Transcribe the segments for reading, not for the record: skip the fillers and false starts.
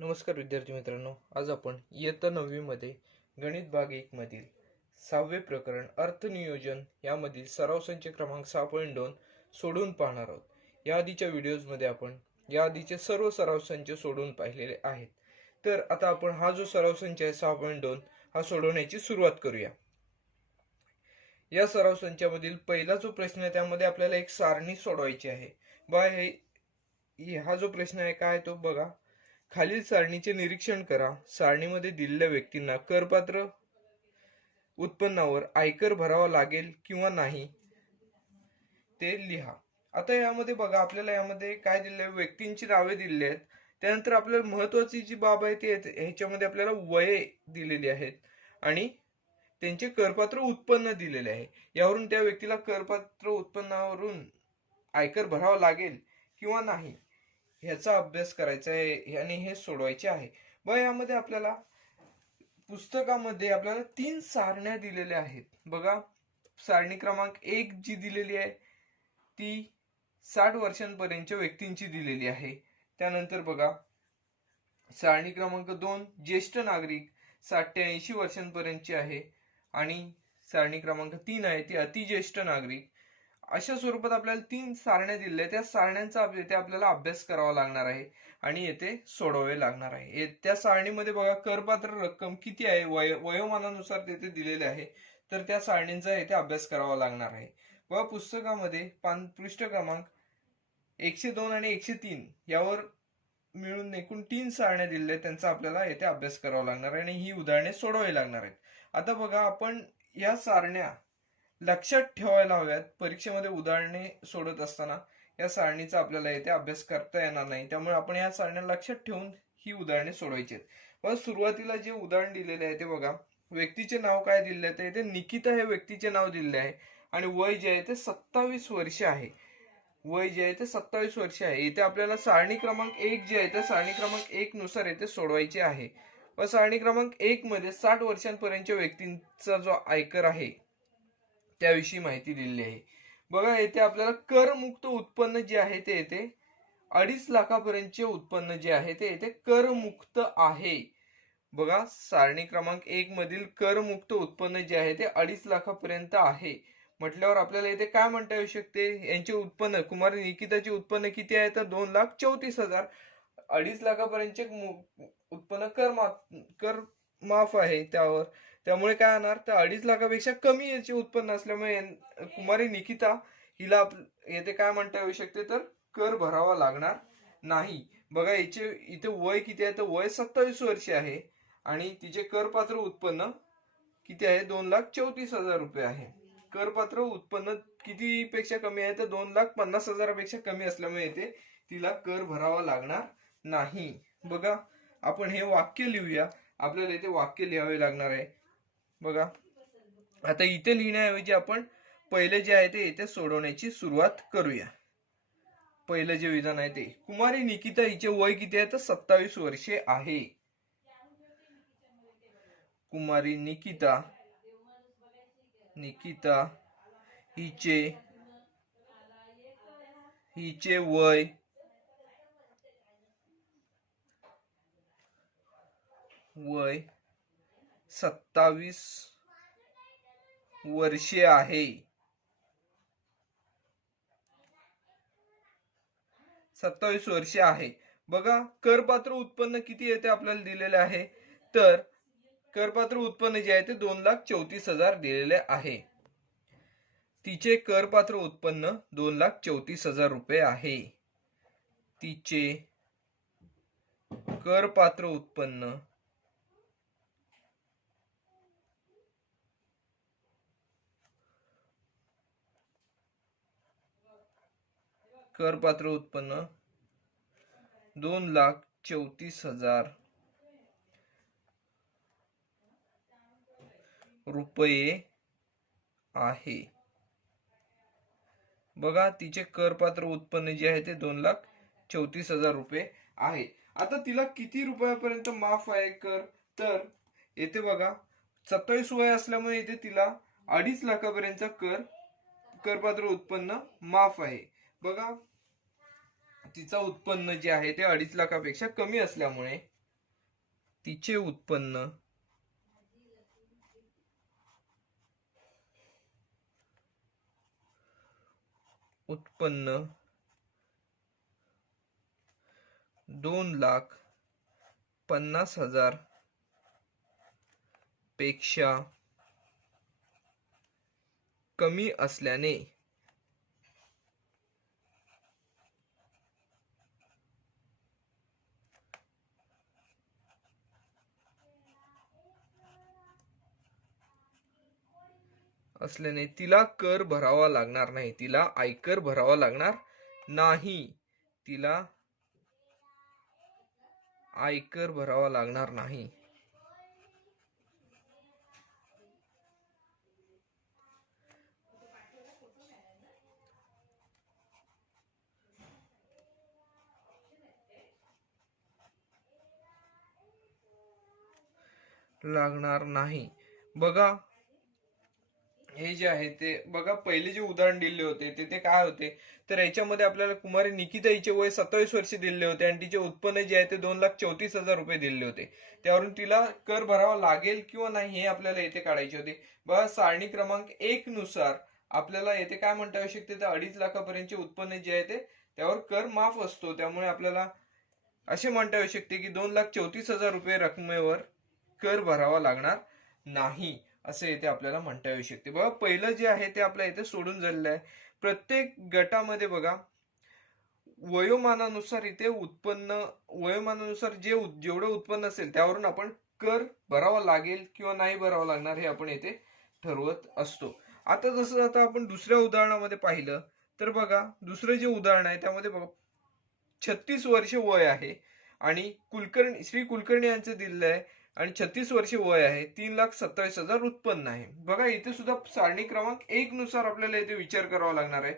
नमस्कार विद्यार्थी मित्रांनो, आज आपण इयत्ता 9वी मध्ये गणित भाग 1 मधील 6वे प्रकरण अर्थनियोजन यामधील सराव संच क्रमांक 6.2 सोडवून पाहणार आहोत. या आधीच्या व्हिडिओज मध्ये आपण या आधीचे सर्व सराव संच सोडवून पाहिलेले आहेत. तर आता आपण हा जो सराव संच आहे 6.2 हा सोडवण्याची सुरुवात करूया. या सराव संचामधील पहिला जो प्रश्न आहे त्यामध्ये आपल्याला एक सारणी सोडवायची आहे. हा जो प्रश्न आहे काय तो बघा. खालील सारणीचे निरीक्षण करा. सारणीमध्ये दिलेल्या व्यक्तींना करपात्र उत्पन्नावर आयकर भरावा लागेल किंवा नाही ते लिहा. आता यामध्ये बघा आपल्याला यामध्ये काय दिले, व्यक्तींची नावे दिलेली आहेत. त्यानंतर आपल्याला महत्वाची जी बाब आहे ती ह्याच्यामध्ये आपल्याला वये दिलेली आहेत आणि त्यांचे करपात्र उत्पन्न दिलेले आहे. यावरून त्या व्यक्तीला करपात्र उत्पन्नावरून आयकर भरावा लागेल किंवा नाही ह्याचा अभ्यास करायचा आहे आणि हे सोडवायचे आहे. व यामध्ये आपल्याला पुस्तकामध्ये आपल्याला 3 सारण्या दिलेल्या आहेत. बघा, सारणी क्रमांक 1 जी दिलेली आहे ती 60 वर्षांपर्यंतच्या व्यक्तींची दिलेली आहे. त्यानंतर बघा सारणी क्रमांक 2 ज्येष्ठ नागरिक 60 ते 80 वर्षांपर्यंतची आहे आणि सारणी क्रमांक 3 आहे ती अतिज्येष्ठ नागरिक. अशा स्वरूपात आपल्याला 3 सारण्या दिलेल्या त्या सारण्यांचा येथे आपल्याला अभ्यास करावा लागणार आहे आणि येथे सोडवावे लागणार आहे. त्या सारणीमध्ये बघा करपात्र रक्कम किती आहे वयोमानानुसार तेथे दिलेले आहे. तर त्या सारणींचा येथे अभ्यास करावा लागणार आहे. व पुस्तकामध्ये पृष्ठ क्रमांक 102 आणि 103 यावर मिळून एकूण 3 सारण्या दिलेल्या आहेत. त्यांचा आपल्याला येथे अभ्यास करावा लागणार आहे आणि ही उदाहरणे सोडवावी लागणार आहेत. आता बघा आपण या सारण्या लक्षात ठेवायला हव्यात. परीक्षेमध्ये उदाहरणे सोडत असताना या सारणीचा आपल्याला येथे अभ्यास करता येणार नाही. त्यामुळे आपण या सारण्या लक्षात ठेवून ही उदाहरणे सोडवायची आहेत. व सुरुवातीला जे उदाहरण दिलेले आहे ते बघा, व्यक्तीचे नाव काय दिलेले आहे ते निकिता हे व्यक्तीचे नाव दिलेले आहे आणि वय जे आहे ते 27 वर्ष आहे. वय जे आहे ते 27 वर्ष आहे. इथे आपल्याला सारणी क्रमांक 1 जे आहे ते सारणी क्रमांक 1 नुसार येथे सोडवायचे आहे. व सारणी क्रमांक 1 मध्ये 60 वर्षांपर्यंतच्या व्यक्तींचा जो आयकर आहे त्याविषयी माहिती दिलेली आहे. बघा येथे आपल्याला करमुक्त उत्पन्न जे आहे ते येथे 2.5 लाखापर्यंतचे उत्पन्न जे आहे ते येथे करमुक्त आहे. बघा सारणी क्रमांक 1 मधील करमुक्त उत्पन्न जे आहे ते 2.5 लाखापर्यंत आहे म्हटल्यावर आपल्याला येथे काय म्हणता येऊ शकते, यांचे उत्पन्न कुमारी निकिताचे उत्पन्न किती आहे तर 2,34,000. 2.5 लाखापर्यंतचे उत्पन्न कर माफ आहे त्यावर. त्यामुळे काय होणार तर 2.5 लाखापेक्षा कमी याचे उत्पन्न असल्यामुळे कुमारी निकिता हिला येथे काय म्हणता येऊ शकते तर कर भरावा लागणार नाही. बघा याचे इथे वय किती आहे तर वय 27 वर्ष आहे आणि तिचे करपात्र उत्पन्न किती आहे 2,34,000 रुपये आहे. करपात्र उत्पन्न किती पेक्षा कमी आहे तर 2,50,000 पेक्षा कमी असल्यामुळे येथे तिला कर भरावा लागणार नाही. बघा आपण हे वाक्य लिहूया. आपल्याला इथे वाक्य लिहावे लागणार आहे. बघा आता इथे लिहिण्याऐवजी आपण पहिले जे आहे ते इथे सोडवण्याची सुरुवात करूया. पहिलं जे विधान आहे ते कुमारी निकिता हिचे वय किती आहे तर 27 वर्षे आहे. कुमारी निकिता हिचे वय 27 वर्षे आहे. 27 वर्षे आहे. बघा करपात्र उत्पन्न किती येते आपल्याला दिलेले आहे तर करपात्र उत्पन्न जे आहे ते 2,34,000 दिलेले आहे. तिचे करपात्र उत्पन्न 2,34,000 रुपये आहे. तिचे करपात्र उत्पन्न करपात्र उत्पन्न 2,34,000 रुपये आहे. बघा तिचे करपात्र उत्पन्न जे आहे ते 2,34,000 रुपये आहे. आता तिला किती रुपयापर्यंत माफ आहे कर तर येथे बघा 27 वय असल्यामुळे येथे तिला 2.5 लाखापर्यंतचा करपात्र उत्पन्न माफ आहे. बघा तिचा उत्पन्न जे आहे ते 2.5 लाखापेक्षा कमी असल्यामुळे तिचे उत्पन्न उत्पन्न 2,50,000 पेक्षा कमी असल्याने तिला कर भरावा लागणार नाही, तिला आयकर भरावा लागणार नाही, तिला आयकर भरावा लागणार नाही. लागणार नाही. बघा हे जे आहे ते बघा, पहिले जे उदाहरण दिले होते ते काय होते, तर याच्यामध्ये आपल्याला कुमारी निकिता हिचे वय 27 वर्ष दिले होते आणि तिचे उत्पन्न जे आहे ते 2,34,000 रुपये दिले होते. त्यावरून तिला कर भरावा लागेल किंवा नाही हे आपल्याला येथे काढायचे होते. बघा सारणी क्रमांक 1 नुसार आपल्याला येथे काय म्हणता येऊ शकते, तर 2.5 लाखापर्यंतचे उत्पन्न जे आहे ते त्यावर कर माफ असतो. त्यामुळे आपल्याला असे म्हणता येऊ शकते की 2,34,000 रुपये रकमेवर कर भरावा लागणार नाही, असे इथे आपल्याला म्हणता येऊ शकते. बघा पहिलं जे आहे ते आपल्या इथे सोडून झालेलं आहे. प्रत्येक गटामध्ये बघा वयोमानानुसार इथे उत्पन्न, वयोमानानुसार जेवढं उत्पन्न असेल त्यावरून आपण कर भरावा लागेल किंवा नाही भरावा लागणार हे आपण येथे ठरवत असतो. आता जसं आता आपण दुसऱ्या उदाहरणामध्ये पाहिलं तर बघा दुसरं जे उदाहरण आहे त्यामध्ये बघा 36 वर्ष वय आहे आणि श्री कुलकर्णी यांचं दिलेलं आहे आणि 36 वर्ष वय आहे, 3,27,000 उत्पन्न आहे. बघा इथे सुद्धा सारणी क्रमांक 1 नुसार आपल्याला इथे विचार करावा लागणार आहे.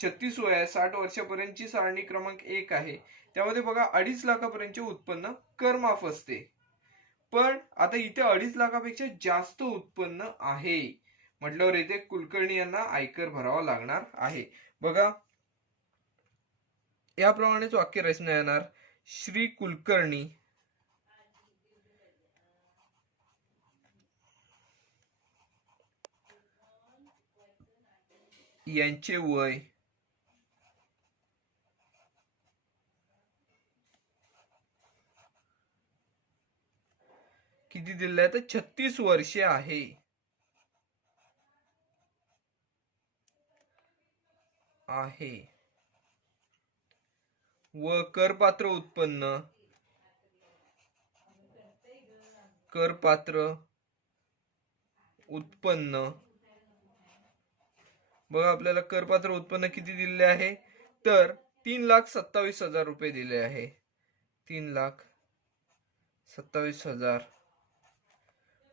36 वय आहे, 60 वर्षापर्यंतची सारणी क्रमांक 1 आहे. त्यामध्ये बघा 2.5 लाखापर्यंतचे उत्पन्न कर माफ असते. पण आता इथे 2.5 लाखापेक्षा जास्त उत्पन्न आहे म्हटल्यावर इथे कुलकर्णी यांना आयकर भरावा लागणार आहे. बघा याप्रमाणेच वाक्य रचना येणार, श्री कुलकर्णी यांचे वय किती दिले आहे, तर 36 वर्षे आहे. व करपात्र उत्पन्न बघा आपल्याला करपात्र उत्पन्न किती दिलेले आहे, तर 3,27,000 रुपये दिले आहे. 3,27,000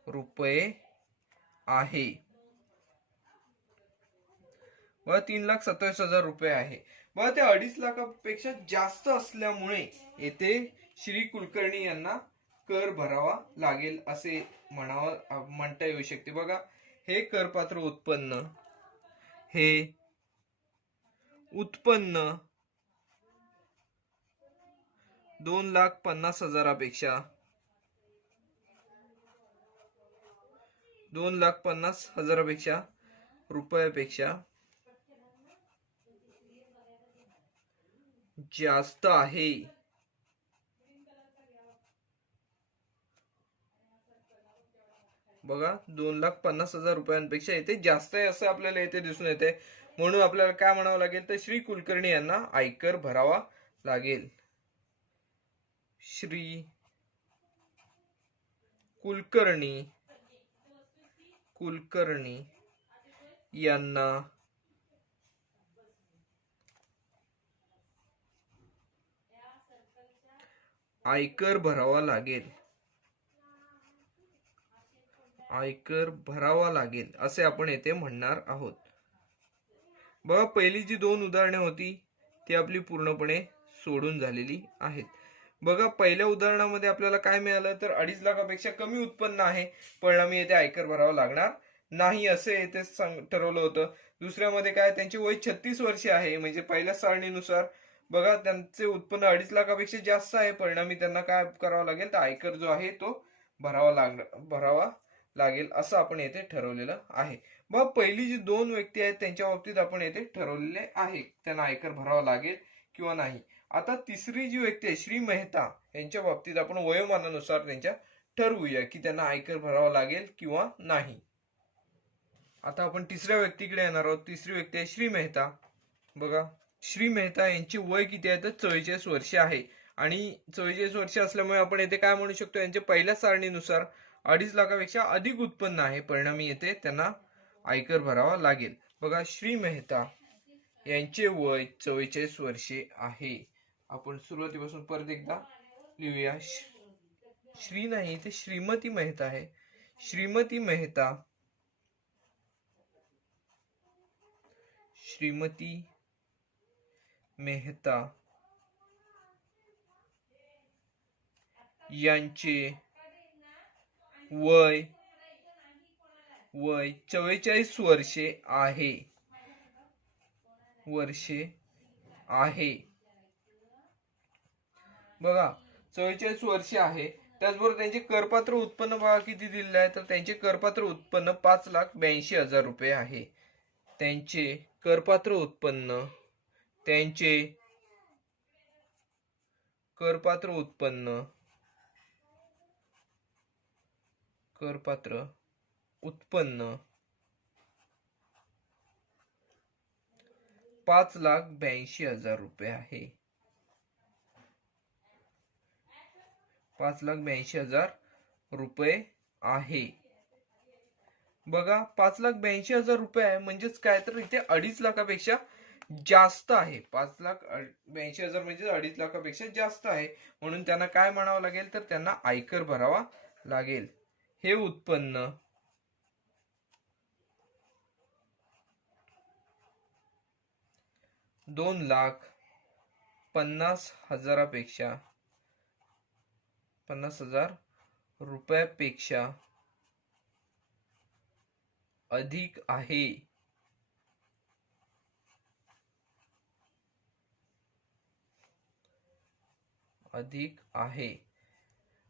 रुपये आहे. बघा 3,27,000 रुपये आहे. बघा ते 2.5 लाखापेक्षा जास्त असल्यामुळे येथे श्री कुलकर्णी यांना कर भरावा लागेल असे म्हणता येऊ शकते. बघा हे करपात्र उत्पन्न, हे उत्पन्न 2,50,000पेक्षा 2,50,000 रुपयापेक्षा जास्त आहे. बघा 2,50,000 रुपयांपेक्षा इथे जास्त आहे असं आपल्याला इथे दिसून येते. म्हणून आपल्याला काय म्हणावं लागेल, तर श्री कुलकर्णी यांना आयकर भरावा लागेल. श्री कुलकर्णी यांना आयकर भरावा लागेल. असे आपण येथे म्हणणार आहोत. बघा पहिली जी 2 उदाहरणे होती ती आपली पूर्णपणे सोडून झालेली आहेत. बघा पहिल्या उदाहरणामध्ये आपल्याला काय मिळालं, तर 2.5 लाखापेक्षा कमी उत्पन्न आहे, परिणामी येथे आयकर भरावा लागणार नाही असे येथे ठरवलं होतं. दुसऱ्यामध्ये काय, त्यांचे वय 36 वर्षे आहे, म्हणजे पहिल्या सारणीनुसार बघा त्यांचे उत्पन्न 2.5 लाखापेक्षा जास्त आहे, परिणामी त्यांना काय करावं लागेल, तर आयकर जो आहे तो भरावा लागेल असं आपण येथे ठरवलेलं आहे. मग पहिली जी 2 व्यक्ती आहेत त्यांच्या बाबतीत आपण येथे ठरवलेले आहे त्यांना आयकर भरावा लागेल किंवा नाही. आता तिसरी जी व्यक्ती आहे श्री मेहता यांच्या बाबतीत आपण वयोमानानुसार त्यांच्या ठरवूया की त्यांना आयकर भरावा लागेल किंवा नाही. आता आपण तिसऱ्या व्यक्तीकडे येणार आहोत. तिसरी व्यक्ती आहे श्री मेहता. बघा श्री मेहता यांची वय किती आहे तर 44 वर्षे आहे आणि 44 वर्ष असल्यामुळे आपण येथे काय म्हणू शकतो, यांच्या पहिल्या सारणीनुसार 2.5 लाखापेक्षा अधिक उत्पन्न आहे, परिणामी येथे त्यांना आयकर भरावा लागेल. बघा श्री मेहता यांचे वय 44 वर्षे आहे. आपण सुरुवातीपासून परत एकदा लिहूया. श्री नाही ते श्रीमती मेहता आहे. श्रीमती मेहता यांचे वय 44 वर्षे आहे. बघा 44 वर्षे आहे. त्याचबरोबर त्यांचे करपात्र उत्पन्न बघा किती दिलेले आहे, तर त्यांचे करपात्र उत्पन्न 5,82,000 रुपये आहे. त्यांचे करपात्र उत्पन्न करपात्र उत्पन्न 5,82,000 रुपये आहे. 5,82,000 रुपये आहे. बघा 5,82,000 रुपये आहे म्हणजेच काय, तर इथे 2.5 लाखापेक्षा जास्त आहे. 5,82,000 म्हणजे 2.5 लाखापेक्षा जास्त आहे, म्हणून त्यांना काय म्हणावं लागेल, तर त्यांना आयकर भरावा लागेल. हे उत्पन्न 2,50,000 रुपयापेक्षा अधिक आहे.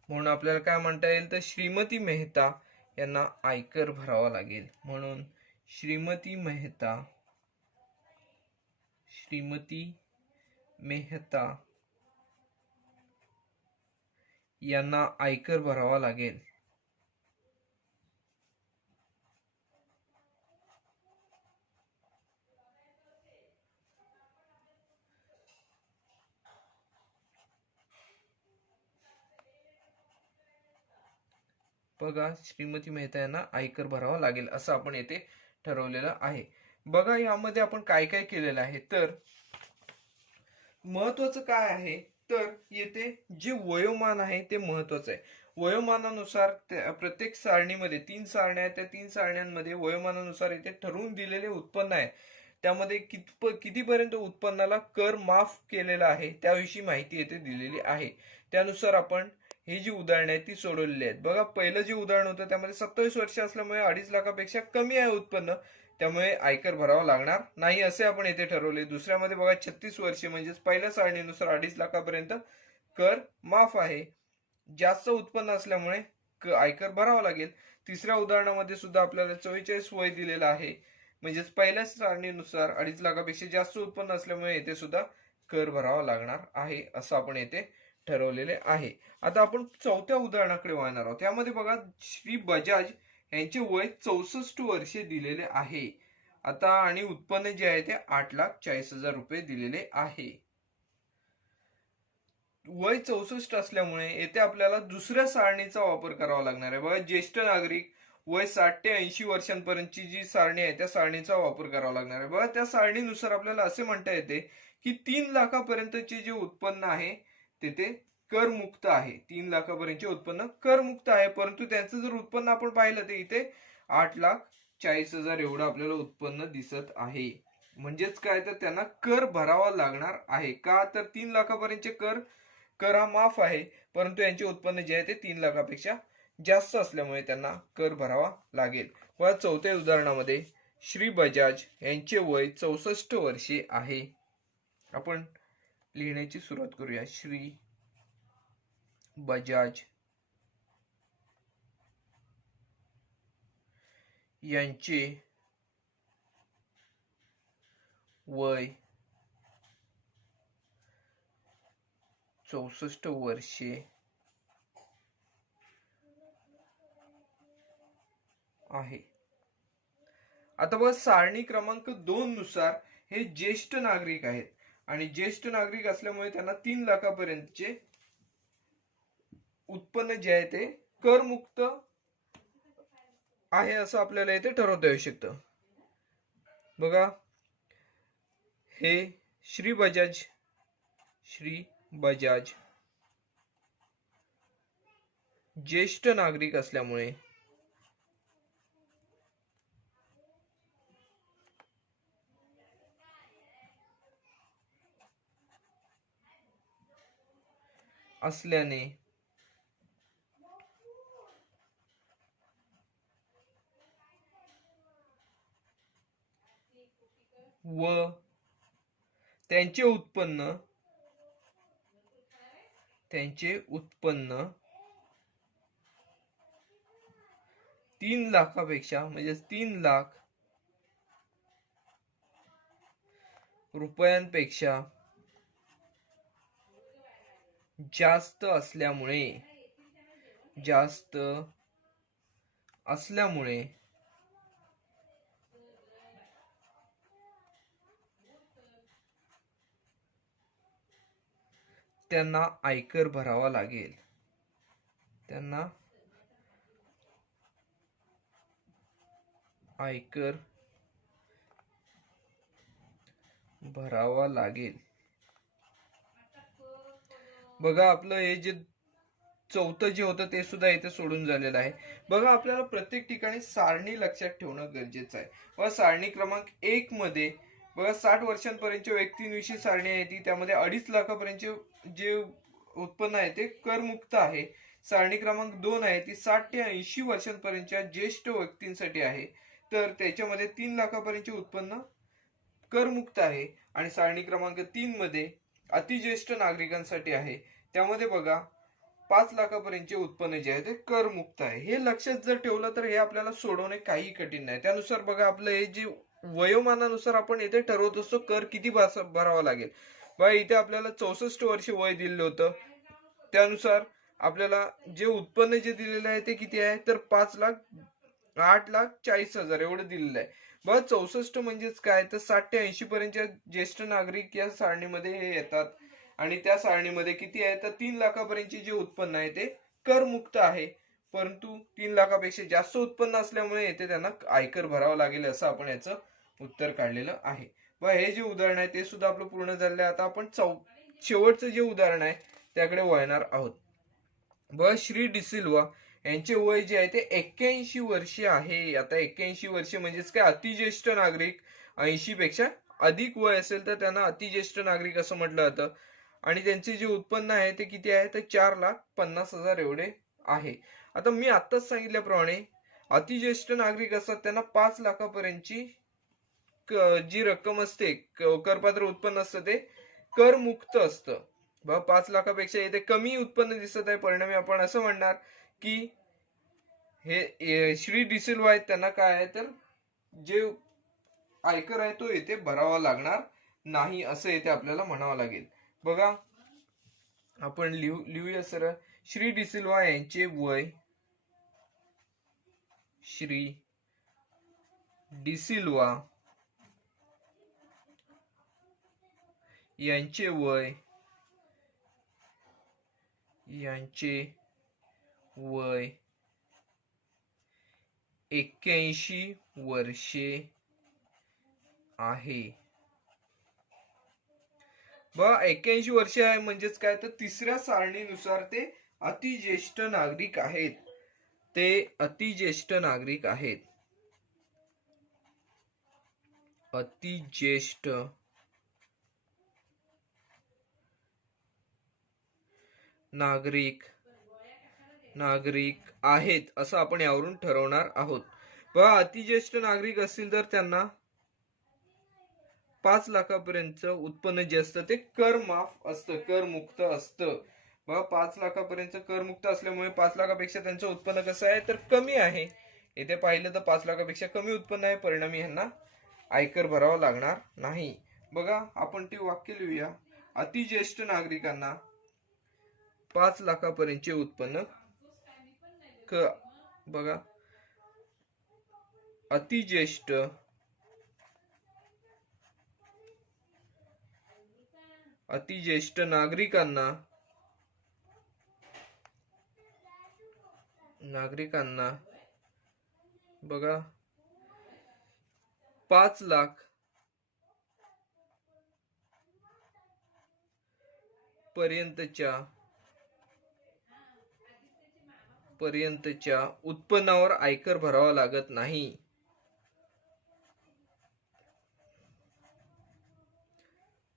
म्हणून आपल्याला काय म्हणता येईल, तर श्रीमती मेहता यांना आयकर भरावा लागेल. म्हणून श्रीमती मेहता यांना आयकर भरावा लागेल. बघा श्रीमती मेहता यांना आयकर भरावा लागेल असं आपण येथे ठरवलेलं आहे. बघा यामध्ये आपण काय काय केलेलं आहे, तर महत्वाचं काय आहे, तर येथे जे वयोमान आहे ते महत्वाचं आहे. वयोमानानुसार प्रत्येक सारणीमध्ये 3 सारण्या आहेत, त्या 3 सारण्यांमध्ये वयोमानानुसार इथे ठरवून दिलेले उत्पन्न आहे. त्यामध्ये कितीपर्यंत उत्पन्नाला कर माफ केलेला आहे त्याविषयी माहिती येथे दिलेली आहे. त्यानुसार आपण ही जी उदाहरणे आहेत ती सोडवलेली आहेत. बघा पहिलं जे उदाहरण होतं त्यामध्ये 27 वर्ष असल्यामुळे 2.5 लाखापेक्षा कमी आहे उत्पन्न, त्यामुळे आयकर भरावा लागणार नाही असे आपण येथे ठरवले. दुसऱ्यामध्ये बघा 36 वर्षे म्हणजेच पहिल्या सारणीनुसार 2.5 लाखापर्यंत कर माफ आहे, जास्त उत्पन्न असल्यामुळे आयकर भरावा लागेल. तिसऱ्या उदाहरणामध्ये सुद्धा आपल्याला 44 वय दिलेलं आहे, म्हणजेच पहिल्या सारणीनुसार 2.5 लाखापेक्षा जास्त उत्पन्न असल्यामुळे येथे सुद्धा कर भरावा लागणार आहे असं आपण येथे ठरवलेले आहे. आता आपण चौथ्या उदाहरणाकडे वळणार आहोत. यामध्ये बघा श्री बजाज यांचे वय 64 वर्षे दिलेले आहे. आता आणि उत्पन्न जे आहे ते 8,40,000 रुपये दिलेले आहे. वय 64 असल्यामुळे येथे आपल्याला दुसऱ्या सारणीचा वापर करावा लागणार आहे. बघा ज्येष्ठ नागरिक वय 60 ते 80 वर्षांपर्यंतची जी सारणी आहे त्या सारणीचा वापर करावा लागणार आहे. बघा त्या सारणीनुसार आपल्याला असे म्हणता येते की 3 लाखापर्यंतचे जे उत्पन्न आहे ते करमुक्त आहे. 3 लाखापर्यंतचे उत्पन्न करमुक्त आहे, परंतु त्यांचं जर उत्पन्न आपण पाहिलं तर इथे 8,40,000 एवढं आपल्याला उत्पन्न दिसत आहे. म्हणजेच काय, तर त्यांना कर भरावा लागणार आहे. का, तर 3 लाखापर्यंतचे कर हा माफ आहे, परंतु यांचे उत्पन्न जे आहे ते 3 लाखापेक्षा जास्त असल्यामुळे त्यांना कर भरावा लागेल. व चौथ्या उदाहरणामध्ये श्री बजाज यांचे वय 64 वर्षे आहे. आपण लिहिण्याची सुरुवात करूया. श्री बजाज यांचे वय 64 वर्षे आहे. आता बघा, सारणी क्रमांक 2 नुसार हे ज्येष्ठ नागरिक आहेत आणि ज्येष्ठ नागरिक असल्यामुळे त्यांना 3 लाखापर्यंतचे उत्पन्न जे आहे ते करमुक्त आहे असं आपल्याला इथे ठरवता येऊ शकतं. बघा, हे श्री बजाज ज्येष्ठ नागरिक असल्यामुळे व त्यांचे उत्पन्न 3 लाखापेक्षा म्हणजे 3 लाख रुपयांपेक्षा जास्त असल्यामुळे त्यांना आयकर भरावा लागेल. बघा, आपलं हे जे चौथं जे होतं ते सुद्धा इथे सोडून झालेलं आहे. बघा, आपल्याला प्रत्येक ठिकाणी सारणी लक्षात ठेवणं गरजेचं आहे. बघा, सारणी क्रमांक 1 मध्ये बघा 60 वर्षांपर्यंतच्या व्यक्तींविषयी सारणी आहे ती, त्यामध्ये 2.5 लाखापर्यंतचे जे उत्पन्न आहे ते करमुक्त आहे. सारणी क्रमांक 2 आहे ती 60 ते 80 वर्षांपर्यंतच्या ज्येष्ठ व्यक्तींसाठी आहे, तर त्याच्यामध्ये 3 लाखापर्यंतचे उत्पन्न करमुक्त आहे. आणि सारणी क्रमांक 3 मध्ये अतिज्येष्ठ नागरिकांसाठी आहे, त्यामध्ये बघा 5 लाखापर्यंतचे उत्पन्न जे आहे ते करमुक्त आहे. हे लक्षात जर ठेवलं तर हे आपल्याला सोडवणे काही कठीण नाही. त्यानुसार बघा, आपलं हे जे वयोमानानुसार आपण इथे ठरवत असतो कर किती भरावा लागेल. बघा, इथे आपल्याला 64 वर्ष वय दिलेलं होतं, त्यानुसार आपल्याला जे उत्पन्न जे दिलेलं आहे ते किती आहे तर 5,08,40,000 एवढं दिलेलं आहे. बघा, 64 म्हणजेच काय तर 60 ते 80 पर्यंतच्या ज्येष्ठ नागरिक या सारणीमध्ये हे येतात आणि त्या सारणीमध्ये किती आहे तर 3 लाखापर्यंतचे जे उत्पन्न आहे ते करमुक्त आहे, परंतु 3 लाखापेक्षा जास्त उत्पन्न असल्यामुळे येथे त्यांना आयकर भरावा लागेल असं आपण याचं उत्तर काढलेलं आहे. बघा, हे जे उदाहरण आहे ते सुद्धा आपलं पूर्ण झालेलं आहे. आता आपण शेवटचं जे उदाहरण आहे त्याकडे वळणार आहोत. बघा, श्री डिसिल्वा यांचे वय जे आहे ते 81 वर्षे आहे. आता 81 वर्षे म्हणजेच काय, अतिज्येष्ठ नागरिक. 80 पेक्षा अधिक वय असेल तर त्यांना अतिज्येष्ठ नागरिक असं म्हटलं जातं. आणि त्यांचे जे उत्पन्न आहे ते किती आहे तर 4,50,000 एवढे आहे. आता मी आत्ताच सांगितल्याप्रमाणे अतिज्येष्ठ नागरिक असतात त्यांना 5 लाखापर्यंतची जी रक्कम असते, करपात्र उत्पन्न असतं ते करमुक्त असतं. 5 लाखापेक्षा इथे कमी उत्पन्न दिसत आहे, परिणामी आपण असं म्हणणार की हे श्री डिसिल्वा आहेत त्यांना काय आहे तर जे आयकर आहे तो इथे भरावा लागणार नाही असं इथे आपल्याला म्हणावं लागेल. बघा, आपण लिहूया सर. श्री डिसिल्वा यांचे वय, श्री डिसिल्वा यांचे वय 81 वर्षे आहे. बघा, 81 वर्षे आहे म्हणजेच काय तर तिसऱ्या सारणीनुसार ते अतिज्येष्ठ नागरिक आहेत. अतिज्येष्ठ नागरिक आहेत असं आपण यावरून ठरवणार आहोत. बघा, अतिज्येष्ठ नागरिक असतील तर त्यांना 5 लाखापर्यंत उत्पन्न जे असतं ते कर माफ असतं, कर मुक्त असतं. बघा 5 लाखापर्यंत कर मुक्त असल्यामुळे 5 लाखापेक्षा त्यांचं उत्पन्न कसं आहे तर कमी आहे. इथे पाहिलं तर 5 लाखापेक्षा कमी उत्पन्न आहे, परिणामी यांना आयकर भरावा लागणार नाही. बघा आपण ते वाक्य लिहूया. अतिज्येष्ठ नागरिकांना 5 लाखापर्यंतचे उत्पन्न बघा अतिज्येष्ठ नागरिकांना बघा 5 लाख पर्यंतच्या उत्पन्नावर आयकर भरावा लागत नाही.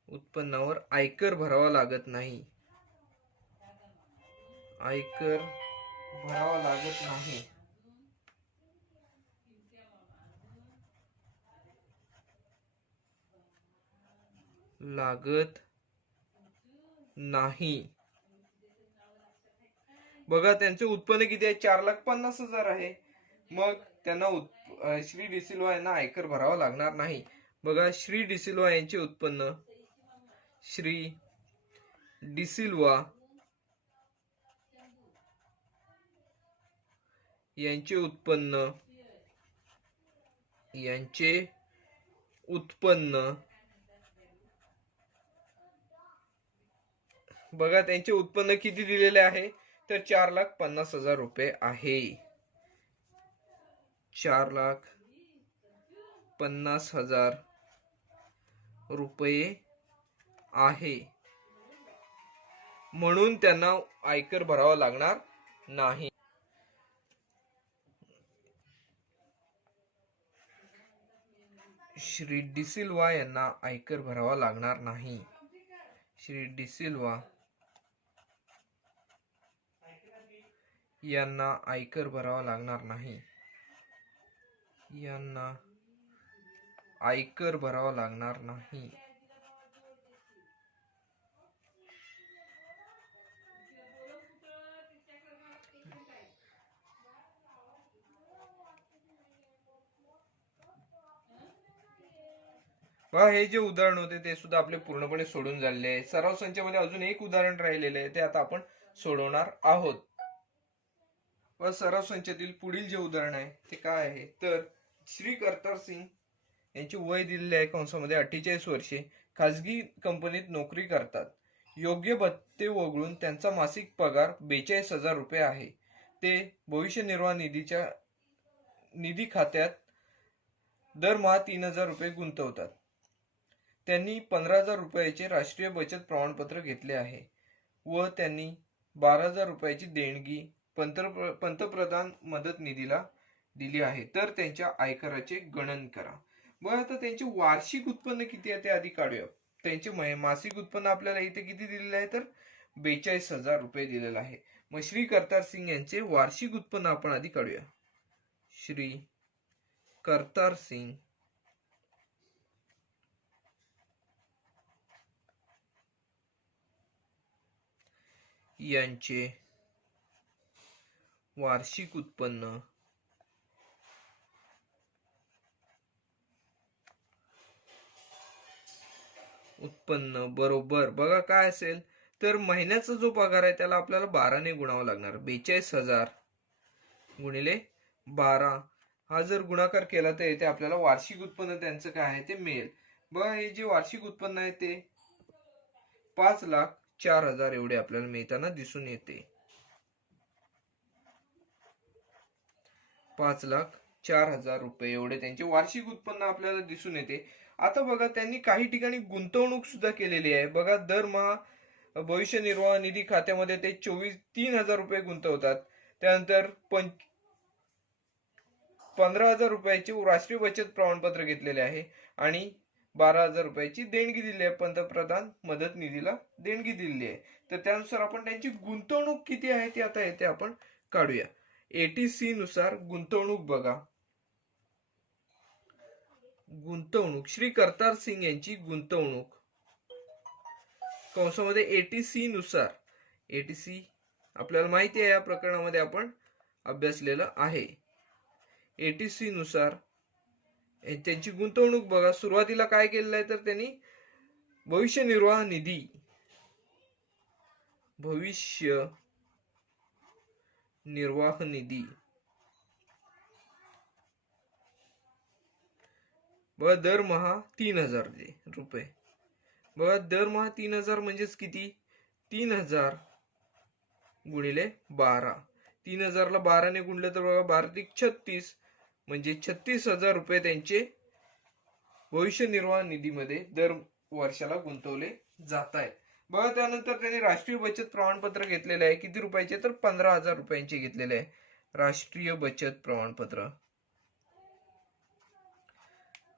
उत्पन्नावर आयकर भरावा लागत नाही. आयकर भरावा लागत नाही. लागत नाही. बघा त्यांचे उत्पन्न किती आहे 4,50,000 आहे. मग त्यांना श्री डिसिल्वा यांना आयकर भरावा लागणार नाही. बघा श्री डिसिल्वा यांचे उत्पन्न श्री डिसिल्वा यांचे उत्पन्न बघा त्यांचे उत्पन्न किती दिलेले आहे तर 4,50,000 रुपये आहे. 4,50,000 रुपये आहे, म्हणून त्यांना आयकर भरावा लागणार नाही. श्री डिसिल्वा यांना आयकर भरावा लागणार नाही. श्री डिसिल्वा यांना आयकर भरावा लागणार नाही. यांना आयकर भरावा लागणार नाही. हे जे उदाहरण होते ते सुद्धा आपले पूर्णपणे सोडून झालेले आहे. सराव संचामध्ये अजून एक उदाहरण राहिलेले आहे, ते आता आपण सोडवणार आहोत. व सराव संचातील पुढील जे उदाहरण आहे ते काय आहे तर श्री करतार सिंग यांची वय दिलेले आहे कंसामध्ये 48 वर्षे, खाजगी कंपनीत नोकरी करतात. योग्य भत्ते वगळून त्यांचा मासिक पगार 42,000 रुपये आहे. ते भविष्य निर्वाह निधी खात्यात दरमहा 3,000 रुपये गुंतवतात. त्यांनी 15,000 रुपयाचे राष्ट्रीय बचत प्रमाणपत्र घेतले आहे व त्यांनी 12,000 रुपयाची देणगी पंतप्रधान मदत निधीला दिली आहे. तर त्यांच्या आयकराचे गणन करा. बघा आता त्यांचे वार्षिक उत्पन्न किती आहे ते आधी काढूया. त्यांचे मासिक उत्पन्न आपल्याला इथे किती दिलेले आहे तर 42,000 रुपये दिलेला आहे. मग श्री करतार सिंग यांचे वार्षिक उत्पन्न आपण आधी काढूया. श्री करतार सिंग यांचे वार्षिक उत्पन्न बरोबर बघा काय असेल तर महिन्याचा जो पगार आहे त्याला आपल्याला 12 ने गुणावं लागणार. 42,000 गुणिले 12 हा जर गुणाकार केला तर इथे आपल्याला वार्षिक उत्पन्न त्यांचं काय आहे ते मिळेल. बघा हे जे वार्षिक उत्पन्न आहे ते 5,04,000 एवढे आपल्याला मिळताना दिसून येते. 5,04,000 रुपये एवढे त्यांचे वार्षिक उत्पन्न आपल्याला दिसून येते. आता बघा त्यांनी काही ठिकाणी गुंतवणूक सुद्धा केलेली आहे. बघा दरमहा भविष्य निर्वाह निधी खात्यामध्ये ते 3,000 रुपये गुंतवतात. त्यानंतर 15,000 रुपयाचे राष्ट्रीय बचत प्रमाणपत्र घेतलेले आहे आणि 12,000 रुपयाची देणगी दिली आहे, पंतप्रधान मदत निधीला देणगी दिलेली आहे. तर त्यानुसार आपण त्यांची गुंतवणूक किती आहे ती आता येथे आपण काढूया. ATC नुसार गुंतवणूक बघा गुंतवणूक श्री करतार सिंग यांची गुंतवणूक कंसामध्ये एटीसी नुसार, एटीसी आपल्याला माहिती आहे या प्रकरणामध्ये आपण अभ्यासलेलं आहे. एटीसी नुसार त्यांची गुंतवणूक बघा, सुरुवातीला काय केलेलं आहे तर त्यांनी भविष्य निर्वाह निधी, भविष्य निर्वाह निधी बघा दरमहा 3,000 रुपये. बघा दरमहा 3,000 म्हणजेच किती, 3,000 गुणिले 12. 3,000 ला 12 ने गुणलं तर बघा 12×36 म्हणजे 36,000 रुपये त्यांचे भविष्य निर्वाह निधीमध्ये दर वर्षाला गुंतवले जात आहेत. बघा त्यानंतर त्यांनी राष्ट्रीय बचत प्रमाणपत्र घेतलेले आहे. किती रुपयाचे तर 15,000 रुपयांचे घेतलेले आहे राष्ट्रीय बचत प्रमाणपत्र.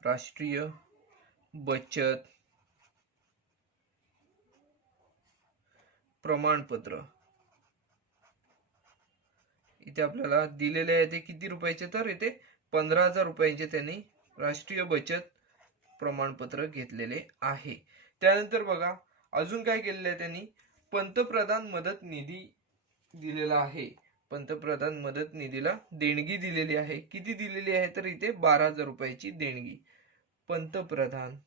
राष्ट्रीय बचत प्रमाणपत्र इथे आपल्याला दिलेले आहे ते किती रुपयाचे तर इथे 15,000 रुपयांचे त्यांनी राष्ट्रीय बचत प्रमाणपत्र घेतलेले आहे. त्यानंतर बघा अजून काय केलेलं आहे त्यांनी, पंतप्रधान मदत निधी दिलेला आहे. पंतप्रधान मदत निधीला देणगी दिलेली आहे. किती दिलेली आहे तर इथे 12,000 रुपयाची देणगी. पंतप्रधान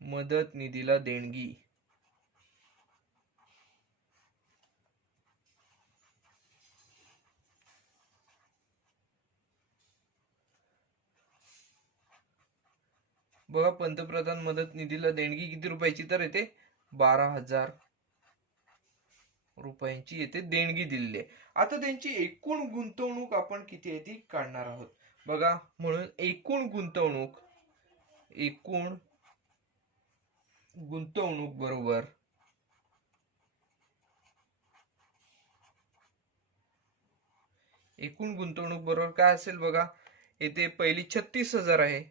मदत निधीला देणगी बघा पंतप्रधान मदत निधीला देणगी किती रुपयाची तर येते 12,000 रुपयांची येथे देणगी दिलेली आहे. आता त्यांची एकूण गुंतवणूक आपण किती आहे ती काढणार आहोत. बघा म्हणून एकूण गुंतवणूक बरोबर एकूण गुंतवणूक बरोबर काय असेल बघा, येथे पहिली 36,000 आहे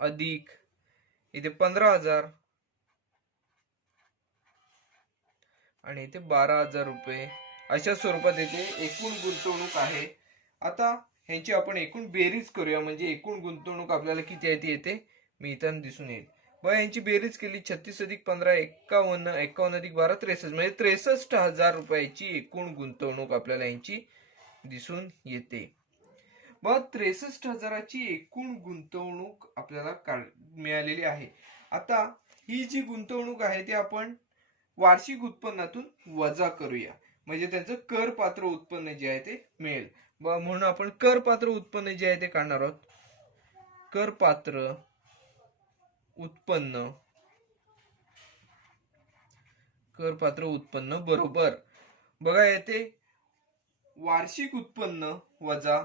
अधिक इथे 15,000 आणि इथे 12,000 रुपये अशा स्वरूपात येथे एकूण गुंतवणूक आहे. आता ह्यांची आपण एकूण बेरीज करूया म्हणजे एकूण गुंतवणूक आपल्याला किती आहे ती येते मिळताना दिसून येईल. बघा यांची बेरीज केली 36 अधिक 15 51, 51 अधिक 12 63 म्हणजे 63,000 रुपयाची एकूण गुंतवणूक आपल्याला यांची दिसून येते. मग 63,000ची एकूण गुंतवणूक आपल्याला मिळालेली आहे. आता ही जी गुंतवणूक आहे ती आपण वार्षिक उत्पन्नातून वजा करूया म्हणजे त्यांचं करपात्र उत्पन्न जे आहे ते मिळेल. म्हणून आपण करपात्र उत्पन्न जे आहे ते काढणार आहोत. करपात्र उत्पन्न बरोबर बघा येते वार्षिक उत्पन्न वजा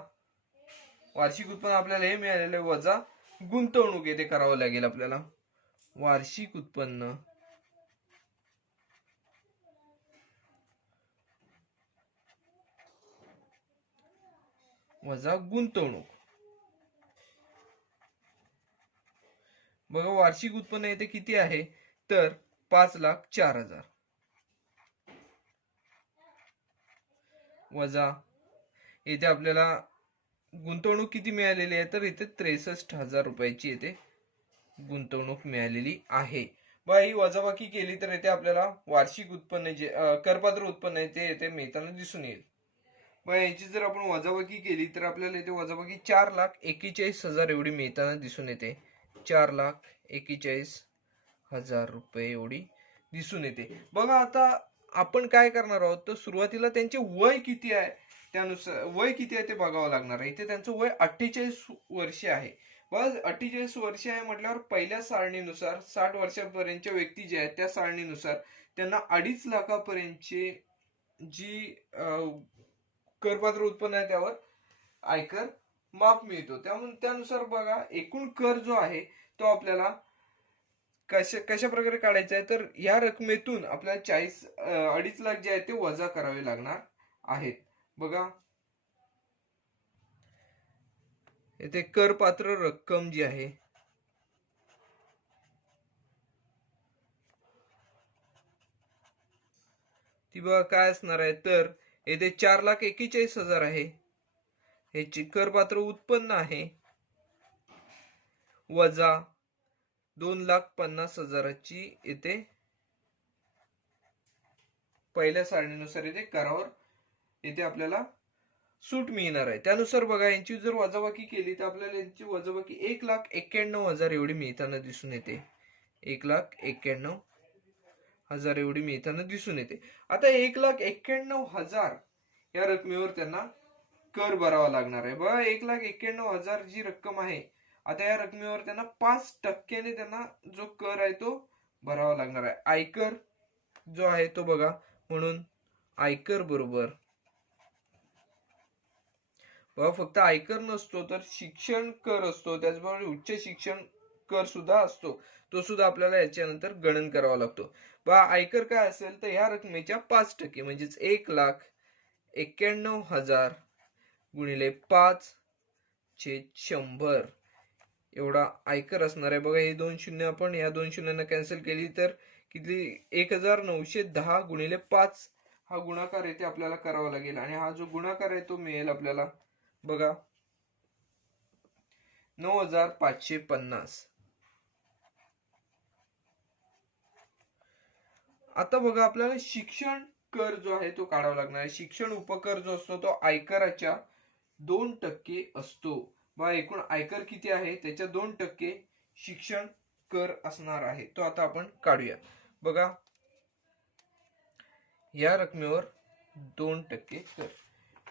वार्षिक उत्पन्न आपल्याला हे मिळालेलं वजा गुंतवणूक येथे करावं लागेल आपल्याला. वार्षिक उत्पन्न वजा गुंतवणूक. बघा वार्षिक उत्पन्न येथे किती आहे तर 5,04,000 वजा येथे आपल्याला गुंतवणूक किती मिळालेली आहे तर इथे 63,000 रुपयाची येथे गुंतवणूक मिळालेली आहे. बघा ही वजाबाकी केली तर येथे आपल्याला वार्षिक उत्पन्न जे करपात्र उत्पन्न आहे ते येथे मिळताना दिसून येईल. मग यांची जर आपण वजाबाकी केली तर आपल्याला इथे वजाबाकी 4,41,000 एवढी मिळताना दिसून येते. 4,41,000 रुपये एवढी दिसून येते. बघा आता आपण काय करणार आहोत तर सुरुवातीला त्यांचे वय किती आहे त्यानुसार वय किती आहे ते बघावं लागणार आहे. इथे त्यांचं वय 48 वर्षे आहे. बस 48 वर्षे आहे म्हटल्यावर पहिल्या सारणीनुसार 60 वर्षापर्यंतच्या व्यक्ती जे आहेत त्या सारणीनुसार त्यांना 2.5 लाखापर्यंतचे जी करपात्र उत्पन्न आहे त्यावर आयकर माफ मिळतो. त्यानुसार बघा एकूण कर जो आहे तो आपल्याला कशा प्रकारे काढायचा आहे तर या रकमेतून आपल्याला 2.5 लाख जे आहे ते वजा करावे लागणार आहेत. बघा येथे करपात्र रक्कम जी आहे ती बघा काय असणार आहे तर येथे 4,41,000 आहे, हे करपात्र उत्पन्न आहे, वजा 2,50,000ची येथे पहिल्या सारणीनुसार येथे करावर येथे आपल्याला सूट मिळणार आहे. त्यानुसार बघा यांची जर वजाबाकी केली तर आपल्याला यांची वजाबाकी 1,91,000 एवढी मिळताना दिसून येते. 1,91,000 एवढी मिळताना दिसून येते. आता 1,91,000 या रकमेवर त्यांना कर भरावा लागणार आहे. बघा 1,91,000 जी रक्कम आहे, आता या रकमेवर त्यांना 5% त्यांना जो कर आहे तो भरावा लागणार आहे. आयकर जो आहे तो बघा, म्हणून आयकर बरोबर बघा फक्त आयकर नसतो तर शिक्षण कर असतो, त्याचबरोबर उच्च शिक्षण कर सुद्धा असतो, तो सुद्धा आपल्याला याच्यानंतर गणन करावा लागतो. बघा आयकर काय असेल तर या रकमेच्या 5% म्हणजेच 1,91,000 गुणिले 5/100 एवढा आयकर असणार आहे. बघा हे 2 शून्य आपण या 2 शून्यांना कॅन्सल केली तर किती 1,910 गुणिले 5 हा गुणाकार येथे आपल्याला करावा लागेल आणि हा जो गुणाकार आहे तो मिळेल आपल्याला बघा 9,550. आता बघा आपल्याला शिक्षण कर जो आहे तो काढावा लागणार आहे. शिक्षण उपकर जो असतो तो आयकराच्या 2% असतो. बघा एकूण आयकर किती आहे त्याच्या 2% शिक्षण कर असणार आहे, तो आता आपण काढूया. बघा या रकमेवर 2% कर,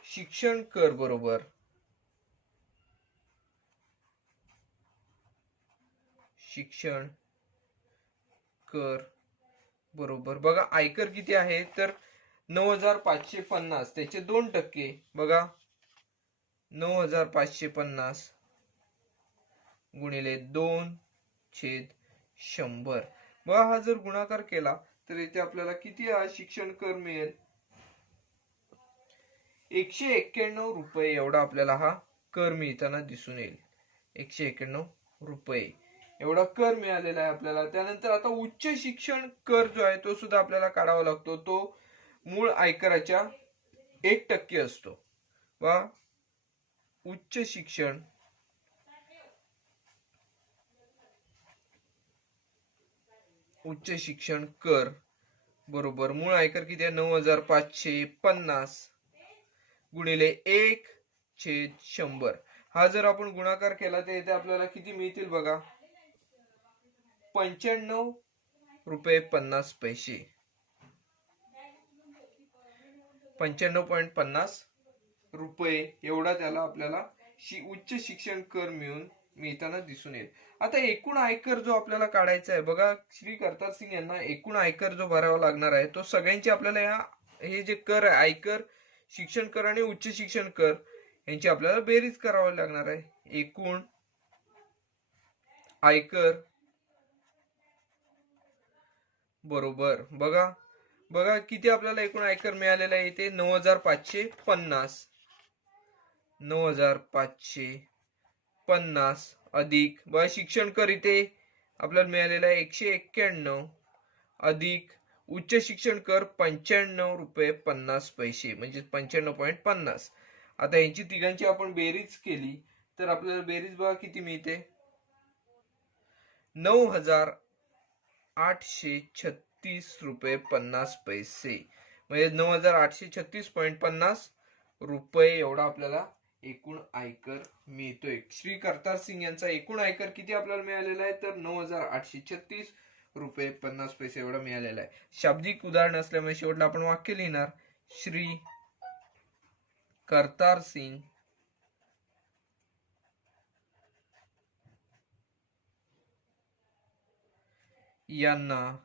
शिक्षण कर बरोबर शिक्षण कर बरोबर बघा आयकर किती आहे तर 9,550 त्याचे 2% बघा 9,550 गुणिले 2/100. बघा हा जर गुणाकार केला तर इथे आपल्याला किती शिक्षण कर मिळेल 191 रुपये एवढा आपल्याला हा कर मिळताना दिसून येईल. 191 रुपये एवढा कर मिळालेला आहे आपल्याला. त्यानंतर आता उच्च शिक्षण कर जो आहे तो सुद्धा आपल्याला काढावा लागतो, तो मूळ आयकराच्या 1% असतो. वा उच्च शिक्षण कर बरोबर मूळ आयकर किती आहे 9,550 गुणिले 1/100. हा जर आपण गुणाकार केला तर इथे आपल्याला किती मिळतील बघा 95 रुपये 50 पैसे 95.50 रुपये एवढा त्याला आपल्याला उच्च शिक्षण कर मिळताना दिसून येईल. आता एकूण आयकर जो आपल्याला काढायचा आहे बघा श्री करतार सिंग यांना एकूण आयकर जो भरावा लागणार आहे तो सगळ्यांची आपल्याला हे जे कर आहे आयकर, शिक्षण कर आणि उच्च शिक्षण कर यांची आपल्याला बेरीज करावी लागणार आहे. एकूण आयकर बरोबर बघा किती आपल्याला एकूण आयकर मिळालेला आहे इथे 9,550 अधिक बघा शिक्षण कर इथे आपल्याला मिळालेला आहे 191 अधिक उच्च शिक्षण कर 95 रुपये 50 पैसे म्हणजे 95.50. आता यांची तिघांची आपण बेरीज केली तर आपल्याला बेरीज बघा किती मिळते 9,836 रुपये 50 पैसे म्हणजे 9,836.50 रुपये एवढा आपल्याला एकूण आयकर मिळतोय. श्री करतार सिंग यांचा एकूण आयकर किती आपल्याला मिळालेला आहे तर 9,836 रुपये 50 पैसे एवढा मिळालेला आहे. शाब्दिक उदाहरण असल्यामुळे शेवटला आपण वाक्य लिहिणार श्री करतार सिंग यांना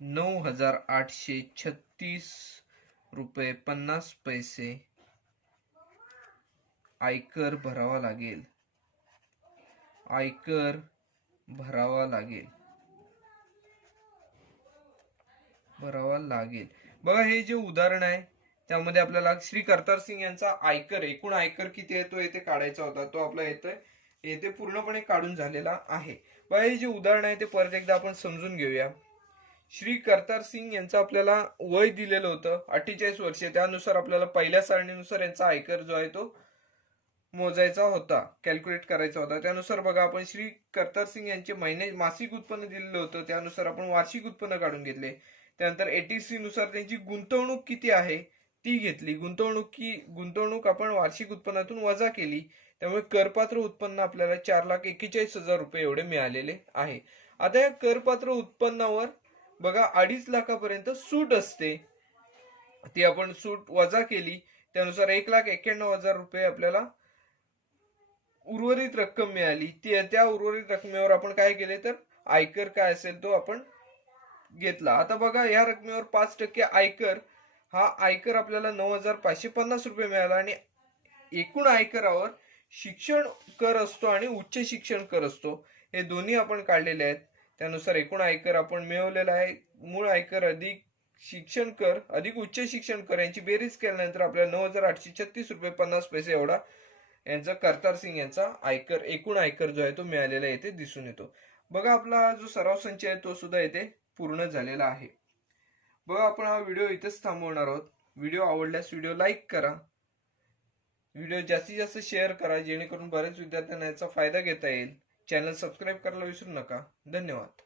9,836 रुपये 50 पैसे आयकर भरावा लागेल. बघा हे जे उदाहरण आहे त्यामध्ये आपल्याला श्री करतार सिंग यांचा आयकर एकूण आयकर किती आहे तो येथे काढायचा होता, तो आपला येथे पूर्णपणे काढून झालेला आहे. बघा हे जे उदाहरण आहे ते परत एकदा आपण समजून घेऊया. श्री करतार सिंग यांचं आपल्याला वय दिलेलं होतं 48 वर्षे. त्यानुसार आपल्याला पहिल्या सारणीनुसार यांचा आयकर जो आहे तो मोजायचा होता, कॅल्क्युलेट करायचा होता. त्यानुसार बघा आपण श्री करतार सिंग यांचे मासिक उत्पन्न दिलेलं होतं, त्यानुसार आपण वार्षिक उत्पन्न काढून घेतले. त्यानंतर एटीसी नुसार त्यांची गुंतवणूक किती आहे ती घेतली. गुंतवणूक आपण वार्षिक उत्पन्नातून वजा केली. त्यामुळे करपात्र उत्पन्न आपल्याला 4,41,000 रुपये एवढे मिळालेले आहे. आता या करपात्र उत्पन्नावर बघा 2.5 लाखापर्यंत सूट असते, ती आपण सूट वजा केली. त्यानुसार 1,91,000 रुपये आपल्याला उर्वरित रक्कम मिळाली. त्या उर्वरित रकमेवर आपण काय केले तर आयकर काय असेल तो आपण घेतला. आता बघा या रकमेवर 5% आयकर, हा आयकर आपल्याला 9,550 रुपये मिळाला. आणि एकूण आयकरावर शिक्षण कर असतो आणि उच्च शिक्षण कर असतो, हे दोन्ही आपण काढलेले आहेत. त्यानुसार एकूण आयकर आपण मिळवलेला आहे. मूळ आयकर अधिक शिक्षण कर अधिक उच्च शिक्षण कर यांची बेरीज केल्यानंतर आपल्याला 9,836 रुपये 50 पैसे एवढा यांचा करतार सिंग यांचा आयकर, एकूण आयकर जो आहे तो मिळालेला येथे दिसून येतो. बघा आपला जो सराव संच आहे तो सुद्धा येथे पूर्ण झालेला आहे. बघा आपण हा व्हिडिओ इथेच थांबवणार आहोत. व्हिडिओ आवडल्यास व्हिडिओ लाईक करा, व्हिडिओ जास्तीत जास्त शेअर करा, जेणेकरून बरेच विद्यार्थ्यांना याचा फायदा घेता येईल. चॅनल सबस्क्राईब करायला विसरू नका. धन्यवाद.